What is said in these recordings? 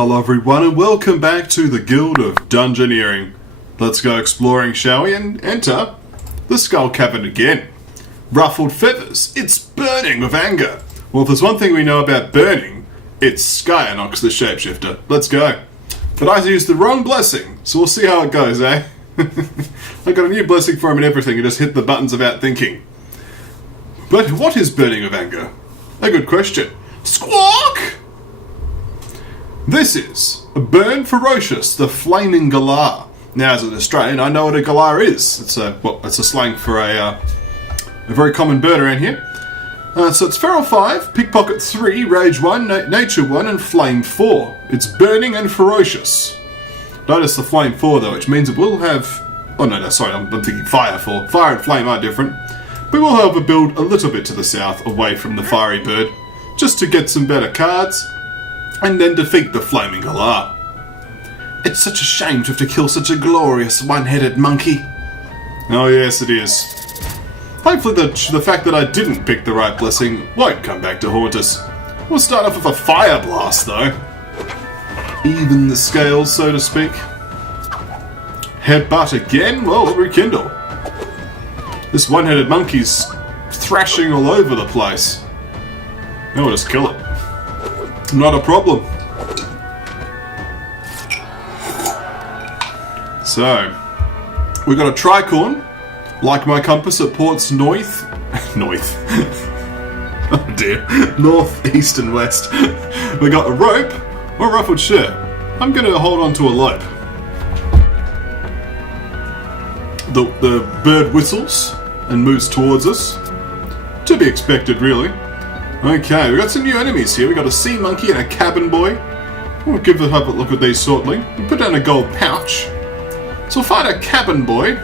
Hello everyone and welcome back to the Guild of Dungeoneering. Let's go exploring, shall we, and enter the Skull Cavern again. Ruffled feathers, it's burning with anger. Well, if there's one thing we know about burning, it's Scionox the shapeshifter. Let's go. But I used the wrong blessing, so we'll see how it goes, eh? I got a new blessing for him and everything, and just hit the buttons without thinking. But what is burning with anger? A good question. Squawk! This is Burn Ferocious, the Flaming Galar. Now, as an Australian, I know what a galar is. It's a slang for a very common bird around here. So it's Feral 5, Pickpocket 3, Rage 1, Nature 1, and Flame 4. It's burning and ferocious. Notice the Flame 4 though, which means it will have... Oh no, sorry, I'm thinking Fire 4. Fire and Flame are different. We will, however, build a little bit to the south, away from the fiery bird, just to get some better cards, and then defeat the Flaming Galar. It's such a shame to have to kill such a glorious one-headed monkey. Oh yes, it is. Hopefully the fact that I didn't pick the right blessing won't come back to haunt us. We'll start off with a fire blast though. Even the scales, so to speak. Headbutt again? Well, we'll rekindle. This one-headed monkey's thrashing all over the place. Now we'll just kill it. Not a problem. So, we've got a tricorn, like my compass, it ports north. Oh dear. North, east, and west. We got a rope or a ruffled shirt. I'm going to hold on to a lope. The bird whistles and moves towards us. To be expected, really. Okay, we've got some new enemies here. We've got a sea monkey and a cabin boy. We'll have a look at these shortly. We'll put down a gold pouch. So we'll find a cabin boy.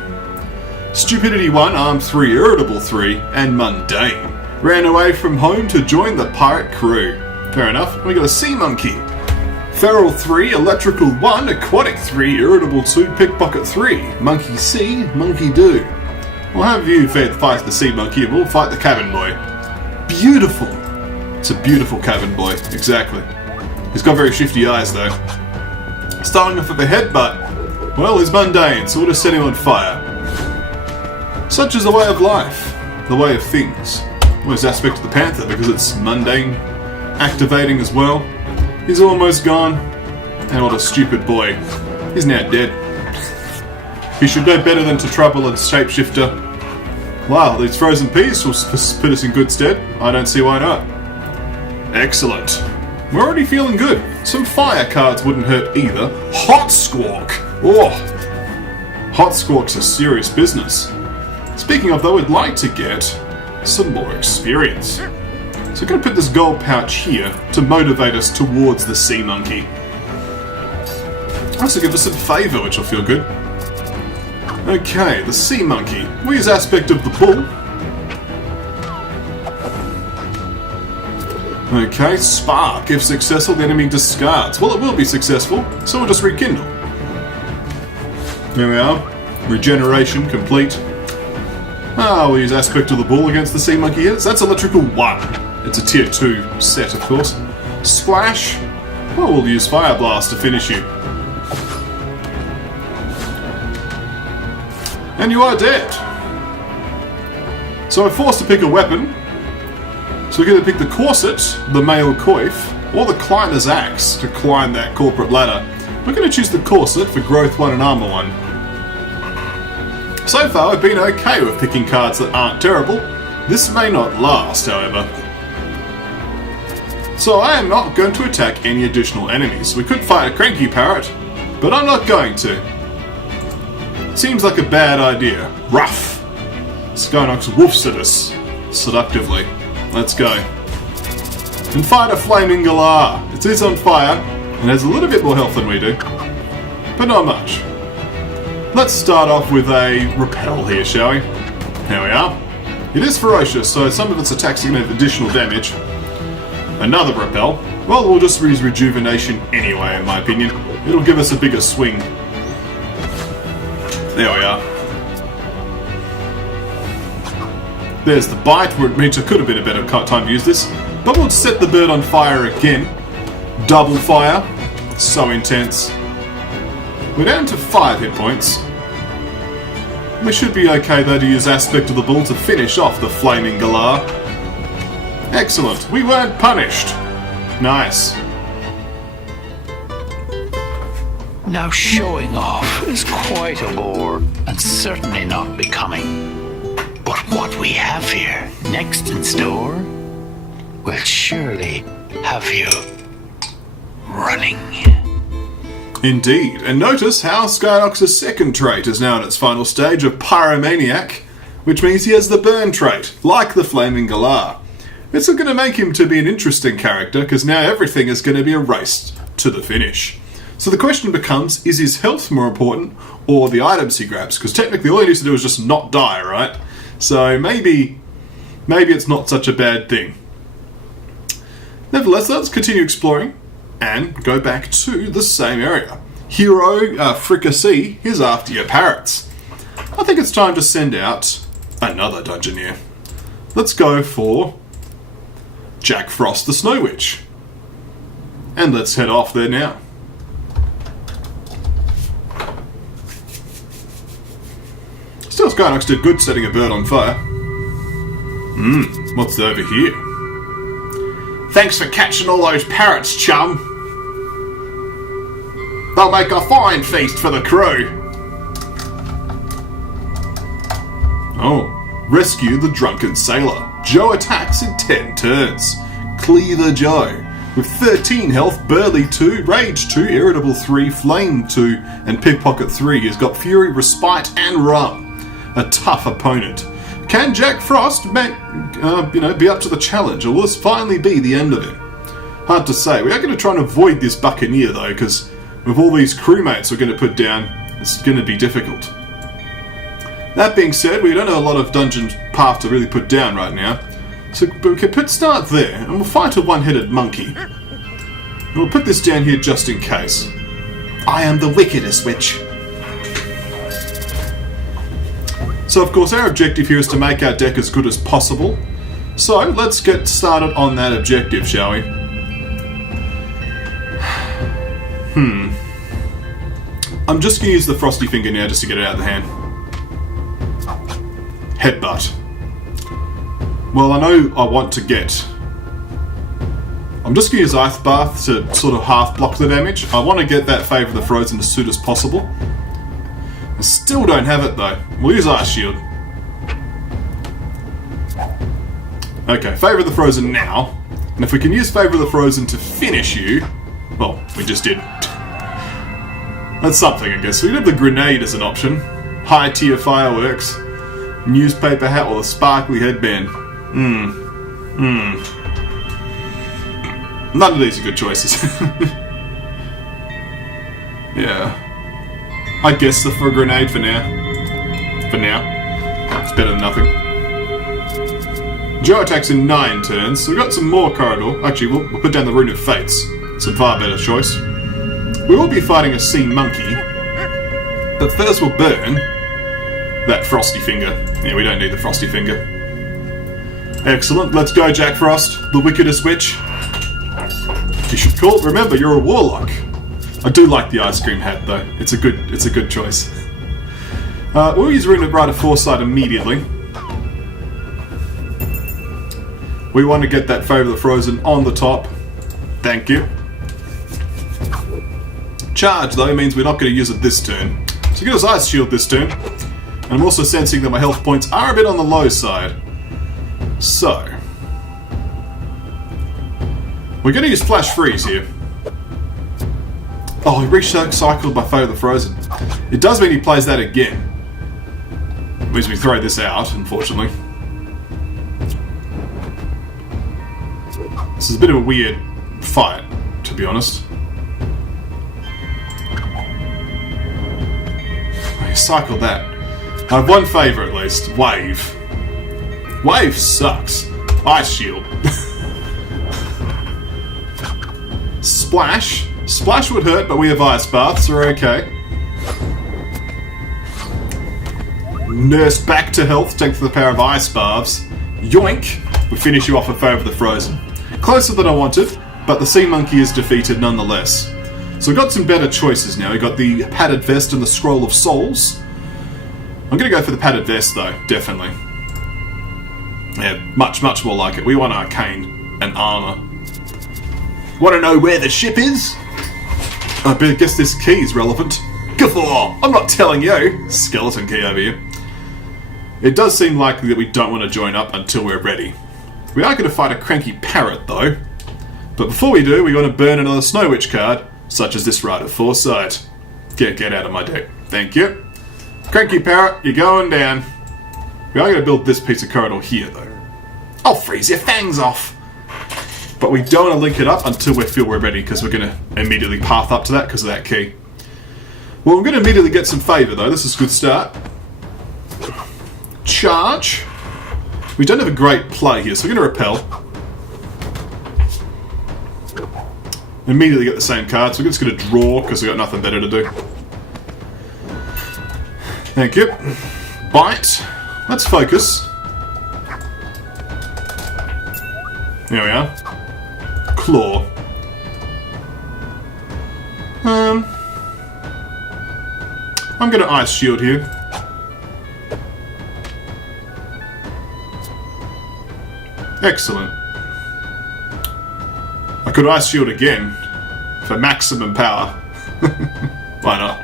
Stupidity 1, Arm 3, Irritable 3, and Mundane. Ran away from home to join the pirate crew. Fair enough. We got a sea monkey. Feral 3, Electrical 1, Aquatic 3, Irritable 2, Pickpocket 3. Monkey see, monkey do. We'll have you fight the sea monkey and we'll fight the cabin boy. Beautiful. It's a beautiful cabin boy, exactly. He's got very shifty eyes though. Starting off with a headbutt, well, he's mundane, so we'll just set him on fire. Such is the way of life, the way of things. Well, his aspect of the panther because it's mundane, activating as well. He's almost gone, and what a stupid boy. He's now dead. He should know better than to trouble a shapeshifter. Wow, these frozen peas will put us in good stead. I don't see why not. Excellent. We're already feeling good. Some fire cards wouldn't hurt either. Hot Squawk! Oh! Hot Squawk's a serious business. Speaking of though, we'd like to get some more experience. So we're going to put this gold pouch here to motivate us towards the sea monkey. Also give us some favour, which will feel good. Okay, the sea monkey. We use aspect of the bull. Okay, spark. If successful, the enemy discards. Well, it will be successful, so we'll just rekindle. There we are. Regeneration complete. We'll use aspect of the bull against the sea monkey here. So that's electrical 1. It's a tier 2 set, of course. Splash. Well, we'll use fire blast to finish you. And you are dead. So we're forced to pick a weapon. So we can either pick the corset, the mail coif, or the climber's axe to climb that corporate ladder. We're going to choose the corset for growth 1 and armor 1. So far I've been okay with picking cards that aren't terrible. This may not last, however. So I am not going to attack any additional enemies. We could fight a cranky parrot, but I'm not going to. Seems like a bad idea. Rough. Scionox woofs at us seductively. Let's go. And fight a Flaming Galar. It is on fire and has a little bit more health than we do, but not much. Let's start off with a repel here, shall we? Here we are. It is ferocious, so some of its attacks are going to have additional damage. Another repel. Well, we'll just use rejuvenation anyway, in my opinion. It'll give us a bigger swing. There we are. There's the bite, which could have been a better time to use this. But we'll set the bird on fire again. Double fire. So intense. We're down to 5 hit points. We should be okay though to use Aspect of the Bull to finish off the Flaming Galar. Excellent. We weren't punished. Nice. Now showing off is quite a bore, and certainly not becoming. But what we have here next in store will surely have you running. Indeed, and notice how Scionox's second trait is now in its final stage of Pyromaniac, which means he has the burn trait, like the Flaming Galar. It's going to make him to be an interesting character, because now everything is going to be a race to the finish. So the question becomes, is his health more important, or the items he grabs? Because technically all he needs to do is just not die, right? So maybe it's not such a bad thing. Nevertheless, let's continue exploring and go back to the same area. Hero Fricassee is after your parrots. I think it's time to send out another Dungeoneer. Let's go for Jack Frost the Snow Witch. And let's head off there now. Still, Scionox did good setting a bird on fire. What's over here? Thanks for catching all those parrots, chum. They'll make a fine feast for the crew. Oh, rescue the drunken sailor. Joe attacks in 10 turns. Cleaver Joe. With 13 health, Burly 2, Rage 2, Irritable 3, Flame 2, and Pickpocket 3. He's got Fury, Respite, and Rum. A tough opponent. Can Jack Frost be up to the challenge, or will this finally be the end of him? Hard to say. We are going to try and avoid this Buccaneer though, because with all these crewmates we're going to put down, it's going to be difficult. That being said, we don't have a lot of dungeon path to really put down right now, but we can start there, and we'll fight a one-headed monkey. And we'll put this down here just in case. I am the wickedest witch. So of course our objective here is to make our deck as good as possible. So let's get started on that objective, shall we? I'm just going to use the Frosty Finger now just to get it out of the hand. Headbutt. Well, I know I want to get... I'm just going to use Ice Bath to sort of half block the damage. I want to get that Favour of the Frozen as soon as possible. I still don't have it though. We'll use Ice Shield. Okay, Favour of the Frozen now. And if we can use Favour of the Frozen to finish you... Well, we just did. That's something, I guess. We have the Grenade as an option. High tier fireworks. Newspaper hat or the sparkly headband. None of these are good choices. Yeah. I guess for a grenade for now. For now. It's better than nothing. Joe attacks in 9 turns, so we've got some more corridor. Actually, we'll put down the Rune of Fates. It's a far better choice. We will be fighting a sea monkey. But first we'll burn that Frosty Finger. Yeah, we don't need the Frosty Finger. Excellent. Let's go, Jack Frost, the wickedest witch. You should call it. Remember, you're a warlock. I do like the ice cream hat though. It's a good choice. We'll use Rune of Brighter Foresight immediately. We want to get that Favour of the Frozen on the top. Thank you. Charge though means we're not going to use it this turn. So get us Ice Shield this turn. And I'm also sensing that my health points are a bit on the low side. So we're going to use Flash Freeze here. Oh, he recycled my Favour of the Frozen. It does mean he plays that again. It means we throw this out, unfortunately. This is a bit of a weird fight, to be honest. I cycled that. I have one favour at least. Wave. Wave sucks. Ice Shield. Splash. Splash would hurt, but we have Ice Bath, so we're okay. Nurse back to health, thanks to the power of Ice Baths. Yoink! We finish you off with Favour of the Frozen. Closer than I wanted, but the Sea Monkey is defeated nonetheless. So we've got some better choices now. We've got the padded vest and the scroll of souls. I'm going to go for the padded vest though, definitely. Yeah, much more like it. We want arcane and armor. Want to know where the ship is? I guess this key is relevant. Guffaw! I'm not telling you! Skeleton key over here. It does seem likely that we don't want to join up until we're ready. We are going to fight a cranky parrot though. But before we do, we want to burn another Snow Witch card, such as this Rite of Foresight. Get out of my deck. Thank you. Cranky parrot, you're going down. We are going to build this piece of corridor here though. I'll freeze your fangs off! But we don't want to link it up until we feel we're ready, because we're going to immediately path up to that because of that key. Well, we're going to immediately get some favour though. This is a good start. Charge. We don't have a great play here, so we're going to repel. Immediately get the same card, so we're just going to draw because we've got nothing better to do. Thank you. Bite. Let's focus. There we are. Claw. I'm going to Ice Shield here. Excellent. I could Ice Shield again for maximum power. Why not?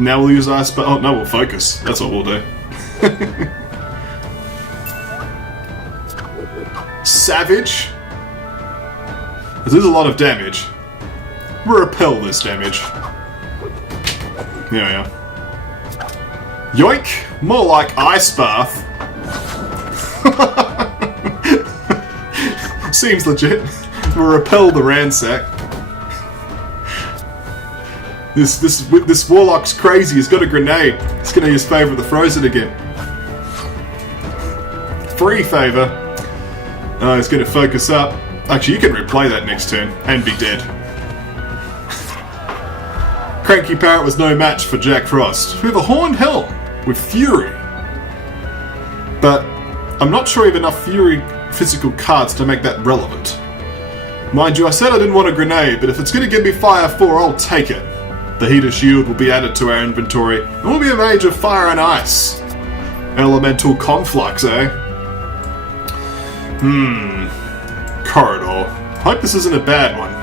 Now we'll use Ice, but oh no, we'll focus. That's what we'll do. Savage. This is a lot of damage. We'll repel this damage. There we are. Yoink! More like Ice Bath. Seems legit. We'll repel the ransack. This warlock's crazy. He's got a grenade. He's going to use Favour of the Frozen again. Free Favour. Oh, he's going to focus up. Actually, you can replay that next turn and be dead. Cranky Parrot was no match for Jack Frost. We have a Horned Helm with Fury. But I'm not sure we have enough Fury physical cards to make that relevant. Mind you, I said I didn't want a grenade, but if it's going to give me Fire 4, I'll take it. The Heater Shield will be added to our inventory, and we'll be a mage of fire and ice. Elemental Conflux, eh? Corridor. Hope this isn't a bad one.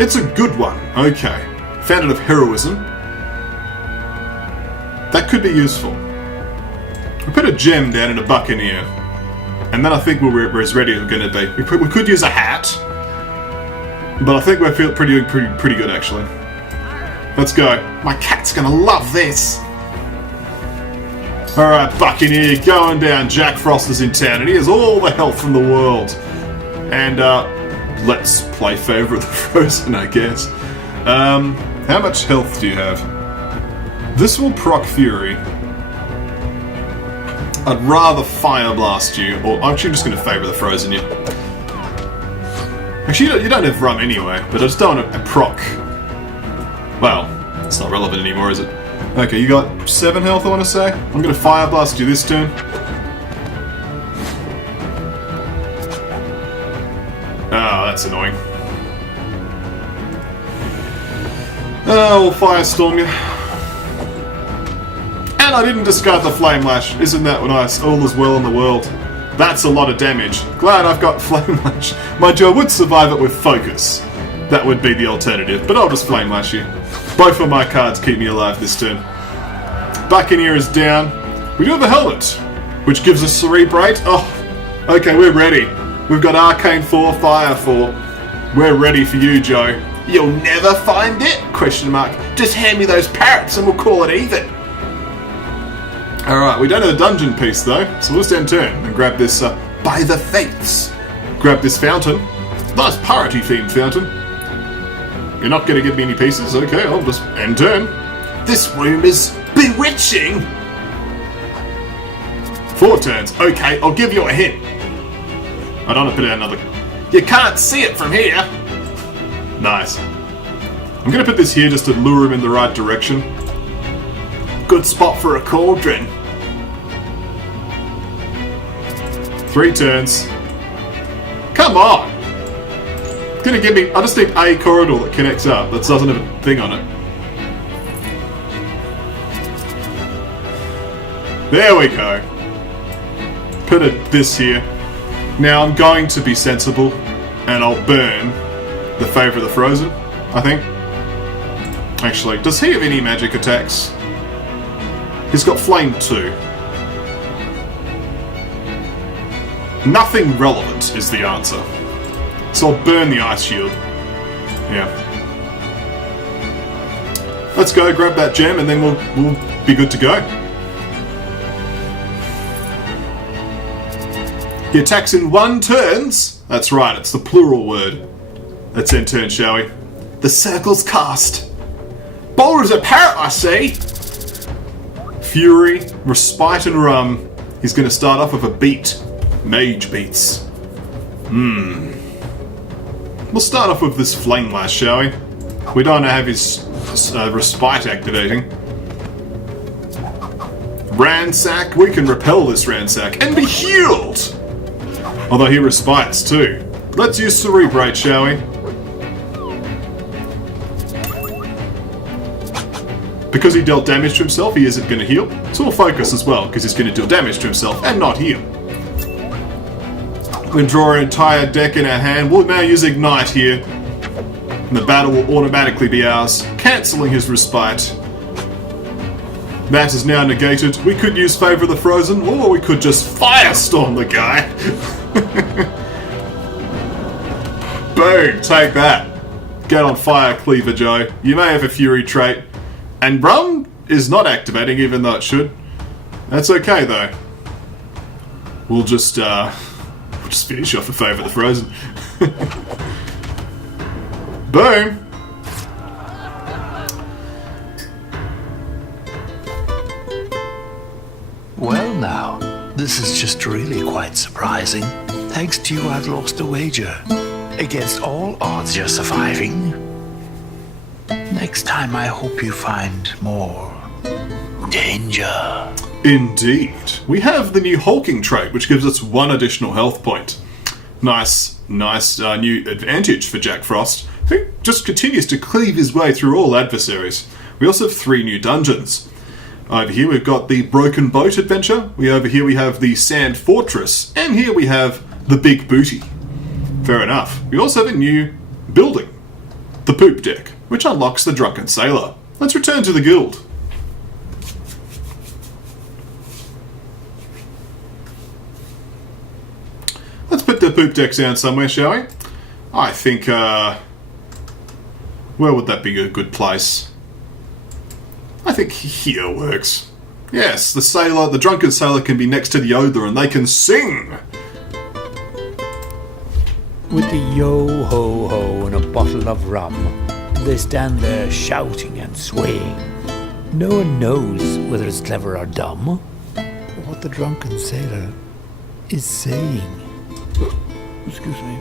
It's a good one. Okay. Fountain of Heroism. That could be useful. We put a gem down in a Buccaneer. And then I think we're as ready as we're going to be. We could use a hat. But I think we're feeling pretty good, actually. Let's go. My cat's going to love this. Alright, Buccaneer, going down. Jack Frost is in town, and he has all the health in the world. And, let's play Favour of the Frozen, I guess. How much health do you have? This will proc Fury. I'd rather Fire Blast you, or I'm actually just going to Favour the Frozen you. Actually, you don't have Rum anyway, but I just don't want to proc. Well, it's not relevant anymore, is it? Okay, you got 7 health, I want to say. I'm going to Fire Blast you this turn. Oh, that's annoying. Oh, we'll Firestorm you. And I didn't discard the Flame Lash. Isn't that nice? All is well in the world. That's a lot of damage. Glad I've got Flame Lash. Mind you, I would survive it with Focus. That would be the alternative, but I'll just Flame Lash you. Both of my cards keep me alive this turn. Buccaneer is down. We do have a helmet, which gives us Cerebrate. Oh, okay, we're ready. We've got Arcane 4, Fire 4. We're ready for you, Joe. You'll never find it? Question mark. Just hand me those parrots and we'll call it even. Alright, we don't have a dungeon piece though, so we'll just end turn and grab this By the Faiths. Grab this fountain. Nice piratey themed fountain. You're not going to give me any pieces? Okay, I'll just end turn. This room is bewitching! 4 turns. Okay, I'll give you a hint. I don't want to put out another... You can't see it from here! Nice. I'm going to put this here just to lure him in the right direction. Good spot for a cauldron. 3 turns. Come on! gonna give me... I just need a corridor that connects up. That doesn't have a thing on it. There we go. Put this here. Now I'm going to be sensible, and I'll burn the Favour of the Frozen, I think. Actually, does he have any magic attacks? He's got Flame 2. Nothing relevant is the answer. So I'll burn the Ice Shield. Yeah. Let's go, grab that gem, and then we'll be good to go. He attacks in 1 turns. That's right, it's the plural word. Let's end turn, shall we? The circle's cast. Bold as a parrot, I see. Fury, Respite, and Rum. He's going to start off with a beat. Mage beats. We'll start off with this Flame Lash, shall we? We don't have his Respite activating. Ransack. We can repel this Ransack and be healed! Although he respites too. Let's use Cerebrate, shall we? Because he dealt damage to himself, he isn't going to heal. So we'll focus as well, because he's going to deal damage to himself and not heal. We draw our entire deck in our hand. We'll now use Ignite here. And the battle will automatically be ours, cancelling his Respite. That is now negated. We could use Favour of the Frozen, or we could just Firestorm the guy. Boom, take that. Get on fire, Cleaver Joe. You may have a Fury trait. And Rum is not activating, even though it should. That's okay, though. We'll just finish off a Favour of the Frozen. Boom. Well now, this is just really quite surprising. Thanks to you, I've lost a wager. Against all odds, you're surviving. Next time, I hope you find more danger. Indeed. We have the new hulking trait, which gives us 1 additional health point. Nice new advantage for Jack Frost, who just continues to cleave his way through all adversaries. We also have 3 new dungeons. Over here we've got the Broken Boat adventure. Over here we have the Sand Fortress. And here we have the Big Booty. Fair enough. We also have a new building. The Poop Deck, which unlocks the Drunken Sailor. Let's return to the guild. Let's put the Poop Deck down somewhere, shall we? I think, where would that be a good place? I think here works. Yes, the Drunken Sailor can be next to the Odler and they can sing! With the yo-ho-ho and a bottle of rum, they stand there shouting and swaying. No one knows whether it's clever or dumb, or what the Drunken Sailor is saying. Excuse me.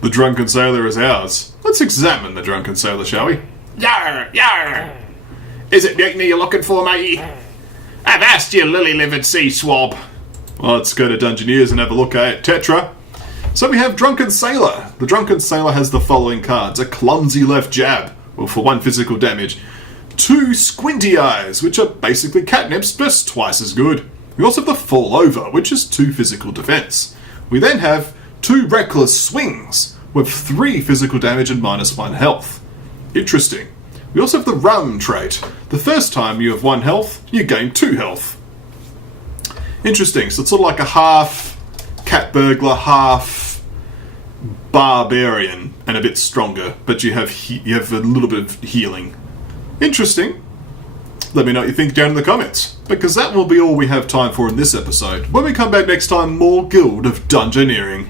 The Drunken Sailor is ours. Let's examine the Drunken Sailor, shall we? Yar, yar! Is it mutiny you're looking for, matey? I've asked you, lily-livered sea swab. Well, let's go to Dungeoneers and have a look at Tetra. So we have Drunken Sailor. The Drunken Sailor has the following cards. A clumsy left jab, well, for 1 physical damage. 2 squinty eyes, which are basically catnips, but twice as good. We also have the fall over, which is 2 physical defense. We then have 2 reckless swings, with 3 physical damage and -1 health. Interesting. We also have the Rum trait. The first time you have 1 health, you gain 2 health. Interesting, so it's sort of like a half cat burglar, half barbarian, and a bit stronger, but you have a little bit of healing. Interesting. Let me know what you think down in the comments, because that will be all we have time for in this episode. When we come back next time, more Guild of Dungeoneering.